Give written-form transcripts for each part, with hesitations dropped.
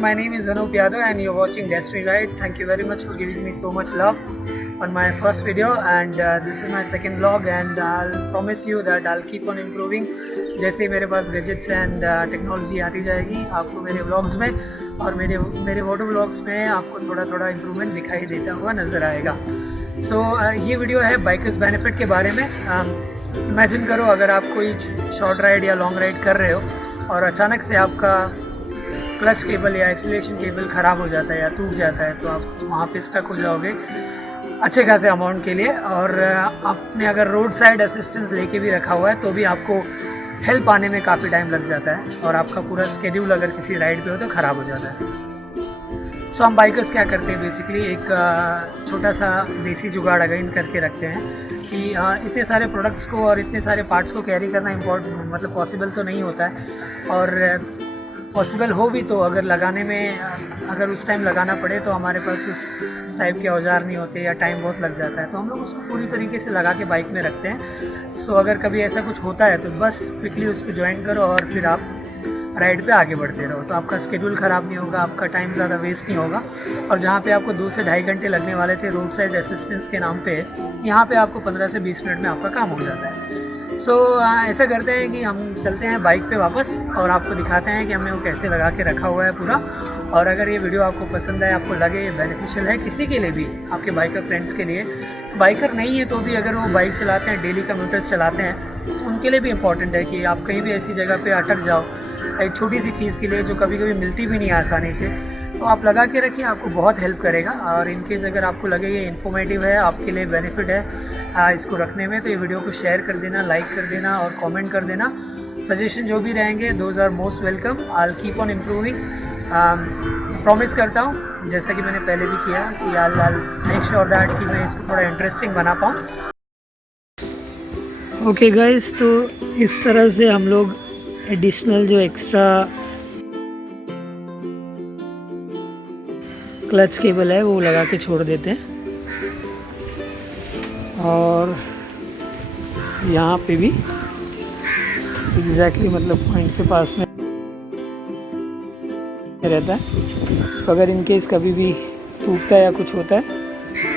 my name is Anup Yadav and you're watching Destiny Ride. Thank you very much for giving me so much love on my first video, and this is my second vlog, and I'll promise you that I'll keep on improving. जैसे मेरे पास gadgets and technology आती जाएगी आपको मेरे vlogs में और मेरे photo vlogs में आपको थोड़ा थोड़ा इम्प्रूवमेंट दिखाई देता हुआ नज़र आएगा। सो ये वीडियो है बाइकर्स बेनिफिट के बारे में। इमेजिन करो अगर आप कोई शॉर्ट राइड या लॉन्ग राइड कर रहे हो और अचानक से आपका क्लच केबल या एक्सीलरेशन केबल ख़राब हो जाता है या टूट जाता है, तो आप वहाँ पे स्टक हो जाओगे अच्छे खासे अमाउंट के लिए। और आपने अगर रोड साइड असिस्टेंस लेके भी रखा हुआ है तो भी आपको हेल्प आने में काफ़ी टाइम लग जाता है और आपका पूरा स्केड्यूल अगर किसी राइड पे हो तो ख़राब हो जाता है। सो हम बाइकर्स क्या करते हैं, बेसिकली एक छोटा सा देसी जुगाड़ अगेन करके रखते हैं कि इतने सारे प्रोडक्ट्स को और इतने सारे पार्ट्स को कैरी करना मतलब पॉसिबल तो नहीं होता है, और पॉसिबल हो भी तो अगर लगाने में अगर उस टाइम लगाना पड़े तो हमारे पास उस टाइप के औजार नहीं होते या टाइम बहुत लग जाता है, तो हम लोग उसको पूरी तरीके से लगा के बाइक में रखते हैं। सो अगर कभी ऐसा कुछ होता है तो बस क्विकली उसको ज्वाइन करो और फिर आप राइड पे आगे बढ़ते रहो, तो आपका स्केड्यूल ख़राब नहीं होगा, आपका टाइम ज़्यादा वेस्ट नहीं होगा। और जहाँ पे आपको 2 से ढाई घंटे लगने वाले थे रोड साइड असिस्टेंस के नाम पे, यहाँ पे आपको 15 से 20 मिनट में आपका काम हो जाता है। सो ऐसा करते हैं कि हम चलते हैं बाइक पे वापस और आपको दिखाते हैं कि हमने वो कैसे लगा के रखा हुआ है पूरा। और अगर ये वीडियो आपको पसंद आए, आपको लगे बेनिफिशियल है किसी के लिए भी, आपके बाइकर फ्रेंड्स के लिए, बाइकर नहीं है तो भी अगर वो बाइक चलाते हैं, डेली कम्यूटर्स चलाते हैं, तो उनके लिए भी इम्पॉर्टेंट है कि आप कहीं भी ऐसी जगह पे अटक जाओ एक छोटी सी चीज़ के लिए जो कभी कभी मिलती भी नहीं है आसानी से, तो आप लगा के रखिए, आपको बहुत हेल्प करेगा। और इनकेस अगर आपको लगे ये इन्फॉर्मेटिव है, आपके लिए बेनिफिट है इसको रखने में, तो ये वीडियो को शेयर कर देना, लाइक कर देना और कमेंट कर देना। सजेशन जो भी रहेंगे those are most welcome. I keep on improving, promise करता हूँ जैसा कि मैंने पहले भी किया कि आई मेक श्योर दैट कि मैं इसको थोड़ा इंटरेस्टिंग बना पाऊँ। ओके गाइस, तो इस तरह से हम लोग एडिशनल जो एक्स्ट्रा क्लच केबल है वो लगा के छोड़ देते हैं, और यहाँ पे भी एग्जैक्टली मतलब पॉइंट के पास में रहता है। तो अगर इनकेस कभी भी टूटता है या कुछ होता है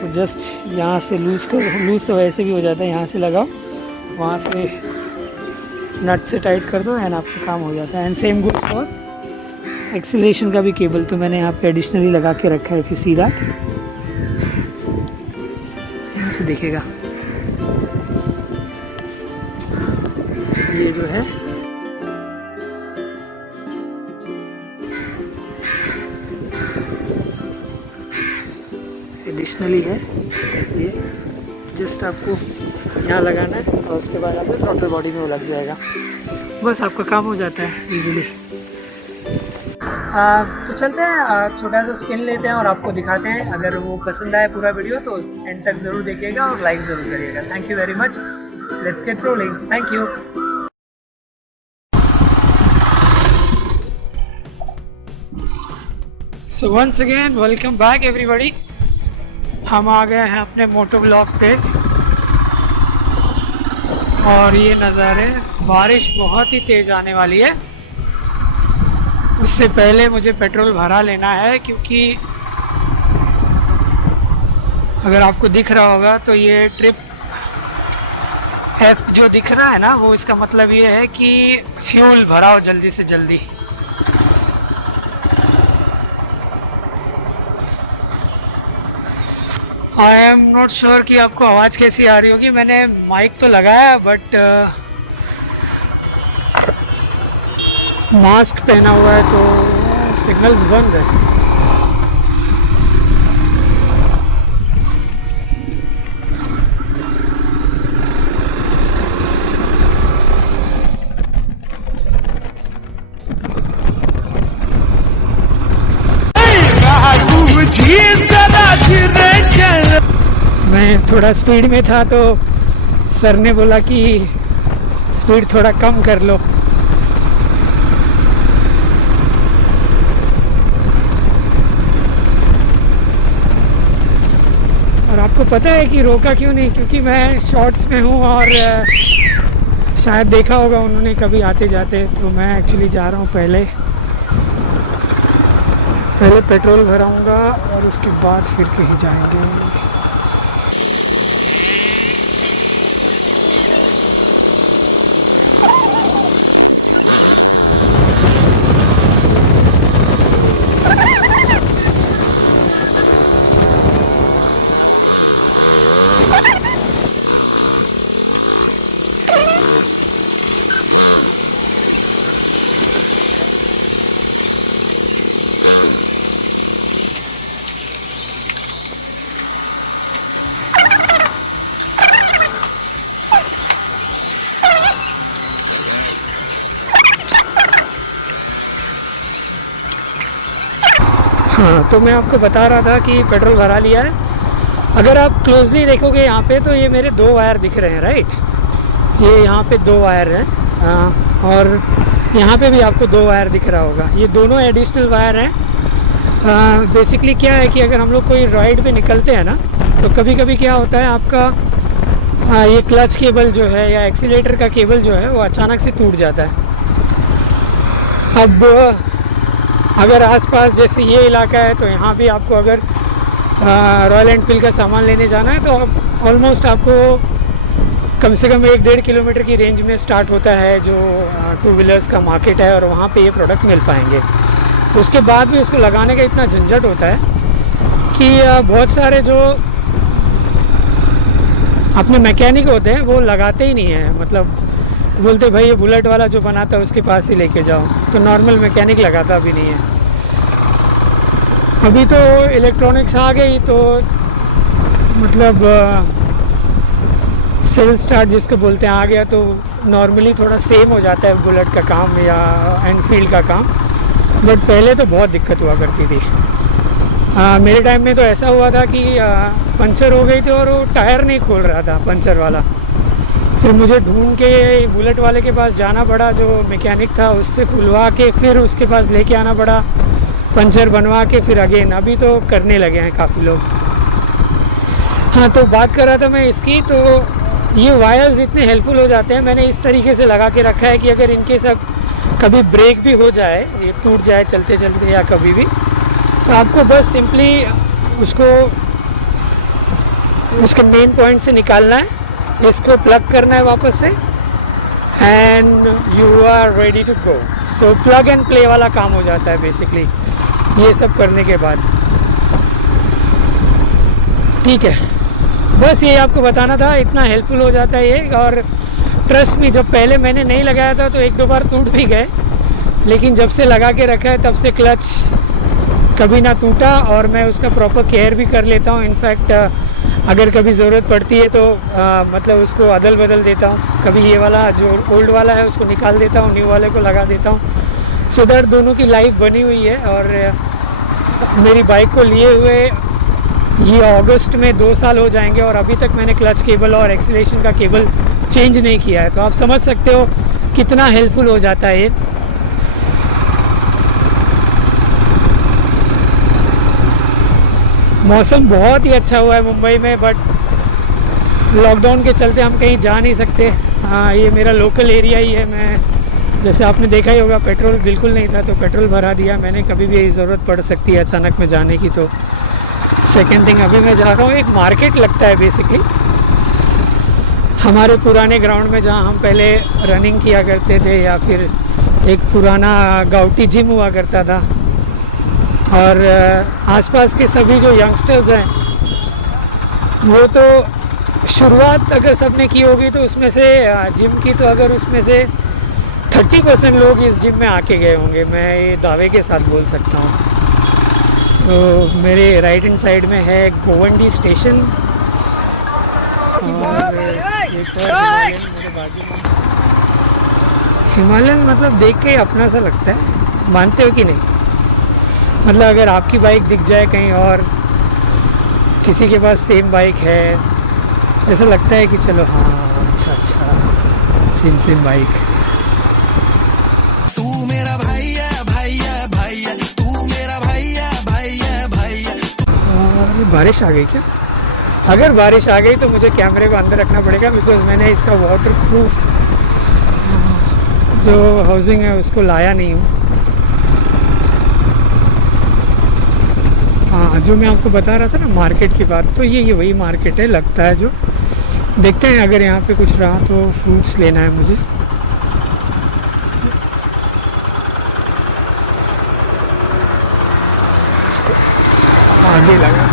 तो जस्ट यहाँ से लूज़ तो वैसे भी हो जाता है, यहाँ से लगाओ, वहाँ से नट से टाइट कर दो एंड आपका काम हो जाता है। And same good for acceleration का भी केबल, तो मैंने यहाँ पे एडिशनली लगा के रखा है। फिर सीधा यहाँ से दिखेगा ये जो है एडिशनली है, ये जस्ट आपको यहाँ लगाना है और उसके बाद आपको थ्रॉटल बॉडी में वो लग जाएगा, बस आपका काम हो जाता है इजीली। तो चलते हैं, छोटा सा स्पिन लेते हैं और आपको दिखाते हैं। अगर वो पसंद आए पूरा वीडियो तो एंड तक ज़रूर देखिएगा और लाइक ज़रूर करिएगा। Thank you very much, let's get rolling. Thank you. So once again welcome back everybody. हम आ गए हैं अपने मोटो ब्लॉग पे और ये नज़ारे, बारिश बहुत ही तेज़ आने वाली है। उससे पहले मुझे पेट्रोल भरा लेना है, क्योंकि अगर आपको दिख रहा होगा तो ये ट्रिप F जो दिख रहा है ना, वो इसका मतलब ये है कि फ्यूल भराओ जल्दी से जल्दी। आई एम नॉट श्योर कि आपको आवाज़ कैसी आ रही होगी। मैंने माइक तो लगाया बट मास्क पहना हुआ है तो सिग्नल्स बंद है। मैं थोड़ा स्पीड में था तो सर ने बोला कि स्पीड थोड़ा कम कर लो। और आपको पता है कि रोका क्यों नहीं, क्योंकि मैं शॉर्ट्स में हूँ और शायद देखा होगा उन्होंने कभी आते जाते, तो मैं एक्चुअली जा रहा हूँ पहले पहले पेट्रोल भराऊंगा और उसके बाद फिर कहीं जाएंगे। हाँ, तो मैं आपको बता रहा था कि पेट्रोल भरा लिया है। अगर आप क्लोजली देखोगे यहाँ पे तो ये मेरे 2 वायर दिख रहे हैं, राइट। ये यहाँ पे 2 वायर हैं और यहाँ पे भी आपको 2 वायर दिख रहा होगा। ये दोनों एडिशनल वायर हैं। बेसिकली क्या है कि अगर हम लोग कोई राइड पे निकलते हैं ना, तो कभी कभी क्या होता है आपका ये क्लच केबल जो है या एक्सीलेटर का केबल जो है वो अचानक से टूट जाता है। अब अगर आसपास जैसे ये इलाका है तो यहाँ भी आपको अगर रॉयल एनफील्ड का सामान लेने जाना है तो ऑलमोस्ट आपको कम से कम 1-1.5 किलोमीटर की रेंज में स्टार्ट होता है जो 2 व्हीलर्स का मार्केट है, और वहाँ पे ये प्रोडक्ट मिल पाएंगे। उसके बाद भी उसको लगाने का इतना झंझट होता है कि बहुत सारे जो अपने मैकेनिक होते हैं वो लगाते ही नहीं हैं। मतलब बोलते भाई ये बुलेट वाला जो बनाता है उसके पास ही लेके जाओ, तो नॉर्मल मैकेनिक लगाता भी नहीं है। अभी तो इलेक्ट्रॉनिक्स आ गई तो मतलब सेल्फ स्टार्ट जिसको बोलते हैं आ गया, तो नॉर्मली थोड़ा सेम हो जाता है बुलेट का काम या एनफील्ड का काम। बट पहले तो बहुत दिक्कत हुआ करती थी। मेरे टाइम में तो ऐसा हुआ था कि पंचर हो गई थी और वो टायर नहीं खोल रहा था पंचर वाला। फिर मुझे ढूंढ के बुलेट वाले के पास जाना पड़ा जो मैकेनिक था, उससे खुलवा के फिर उसके पास लेके आना पड़ा, पंचर बनवा के फिर अगेन। अभी तो करने लगे हैं काफ़ी लोग। हाँ, तो बात कर रहा था मैं इसकी। तो ये वायर्स इतने हेल्पफुल हो जाते हैं, मैंने इस तरीके से लगा के रखा है कि अगर इनके सब कभी ब्रेक भी हो जाए, ये टूट जाए चलते चलते या कभी भी, तो आपको बस सिंपली उसको उसके मेन पॉइंट से निकालना है, इसको प्लग करना है वापस से, and you are ready to go. So plug and play वाला काम हो जाता है बेसिकली ये सब करने के बाद। ठीक है, बस ये आपको बताना था, इतना हेल्पफुल हो जाता है ये। और ट्रस्ट में जब पहले मैंने नहीं लगाया था तो 1-2 बार टूट भी गए, लेकिन जब से लगा के रखा है तब से क्लच कभी ना टूटा, और मैं उसका प्रॉपर केयर भी कर लेता हूँ। इनफैक्ट अगर कभी ज़रूरत पड़ती है तो मतलब उसको अदल बदल देता हूँ। कभी ये वाला जो ओल्ड वाला है उसको निकाल देता हूँ, न्यू वाले को लगा देता हूँ, सो दैट दोनों की लाइफ बनी हुई है। और मेरी बाइक को लिए हुए ये अगस्त में 2 साल हो जाएंगे और अभी तक मैंने क्लच केबल और एक्सीलरेशन का केबल चेंज नहीं किया है। तो आप समझ सकते हो कितना हेल्पफुल हो जाता है ये। मौसम बहुत ही अच्छा हुआ है मुंबई में, बट लॉकडाउन के चलते हम कहीं जा नहीं सकते। हाँ, ये मेरा लोकल एरिया ही है। मैं जैसे आपने देखा ही होगा पेट्रोल बिल्कुल नहीं था तो पेट्रोल भरा दिया मैंने। कभी भी ज़रूरत पड़ सकती है अचानक में जाने की। तो सेकेंड थिंग, अभी मैं जा रहा हूँ, एक मार्केट लगता है बेसिकली हमारे पुराने ग्राउंड में जहाँ हम पहले रनिंग किया करते थे, या फिर एक पुराना गाउटी जिम हुआ करता था। और आसपास के सभी जो यंगस्टर्स हैं वो तो शुरुआत अगर सबने की होगी तो उसमें से जिम की, तो अगर उसमें से 30% लोग इस जिम में आके गए होंगे, मैं ये दावे के साथ बोल सकता हूँ। तो मेरे राइट हैंड साइड में है गोवंडी स्टेशन, और एक और हिमालयन मतलब देख के अपना सा लगता है, मानते हो कि नहीं। मतलब अगर आपकी बाइक दिख जाए कहीं और किसी के पास सेम बाइक है, ऐसा लगता है कि चलो हाँ अच्छा सेम बाइक। तू मेरा भाई है भाई है भाई है, तू मेरा भाई है भाई है भाई है। और बारिश आ गई क्या? अगर बारिश आ गई तो मुझे कैमरे को अंदर रखना पड़ेगा, बिकॉज मैंने इसका वाटरप्रूफ जो हाउसिंग है उसको लाया नहीं हूँ। हाँ, जो मैं आपको बता रहा था ना मार्केट की बात, तो ये वही मार्केट है लगता है। जो देखते हैं अगर यहाँ पे कुछ रहा तो फ्रूट्स लेना है मुझे। इसको आगे लगा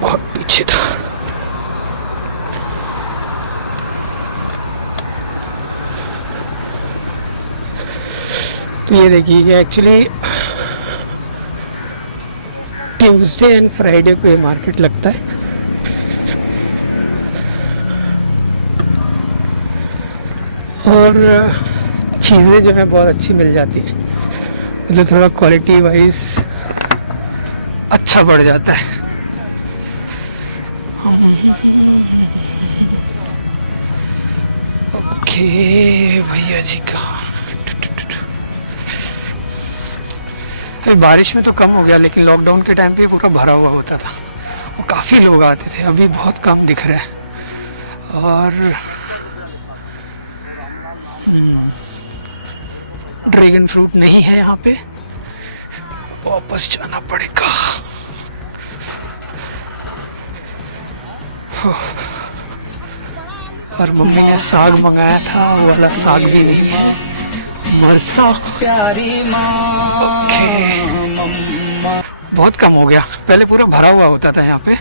बहुत पीछे था। तो ये देखिए, ये एक्चुअली ट्यूसडे एंड फ्राइडे को ये मार्केट लगता है। और चीज़ें जो है बहुत अच्छी मिल जाती है, मतलब थोड़ा क्वालिटी वाइज अच्छा बढ़ जाता है। ओके भैया जी का अभी बारिश में तो कम हो गया, लेकिन लॉकडाउन के टाइम पे पूरा भरा हुआ होता था और काफ़ी लोग आते थे। अभी बहुत कम दिख रहा है। और ड्रैगन फ्रूट नहीं है यहाँ पे, वापस जाना पड़ेगा। और मम्मी ने साग मंगाया था, वो वाला साग भी नहीं है, मरसा प्यारी माँ। बहुत कम हो गया, पहले पूरा भरा हुआ होता था यहाँ पे,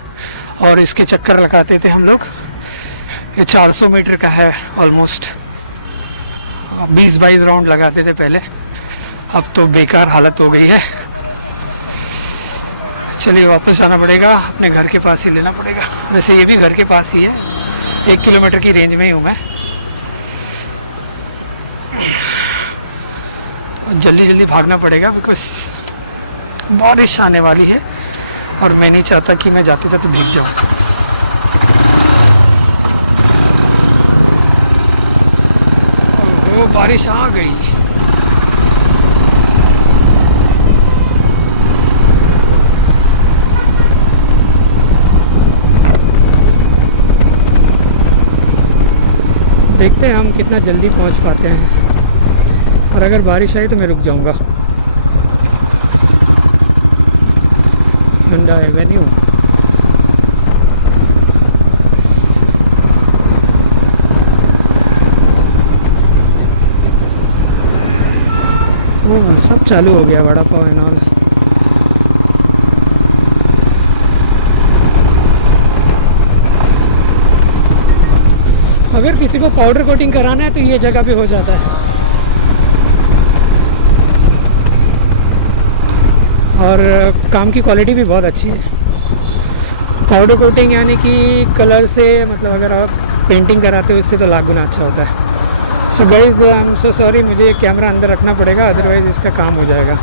और इसके चक्कर लगाते थे हम लोग। ये 400 मीटर का है ऑलमोस्ट, 20-22 राउंड लगाते थे पहले, अब तो बेकार हालत हो गई है। चलिए वापस आना पड़ेगा, अपने घर के पास ही लेना पड़ेगा। वैसे ये भी घर के पास ही है, 1 किलोमीटर की रेंज में ही हूँ मैं। जल्दी जल्दी भागना पड़ेगा बिकॉज बारिश आने वाली है और मैं नहीं चाहता कि मैं जाते जाते भीग जाऊँ। ओहो, बारिश आ गई। देखते हैं हम कितना जल्दी पहुंच पाते हैं, और अगर बारिश आई तो मैं रुक जाऊंगा। Hyundai Avenue. ओह, सब चालू हो गया, वड़ा पाव एंड ऑल। अगर किसी को पाउडर कोटिंग कराना है तो ये जगह पे हो जाता है। और काम की क्वालिटी भी बहुत अच्छी है। पाउडर कोटिंग यानी कि कलर से, मतलब अगर आप पेंटिंग कराते हो इससे तो लाख गुना अच्छा होता है। So guys, I am so sorry, मुझे कैमरा अंदर रखना पड़ेगा, अदरवाइज़ इसका काम हो जाएगा।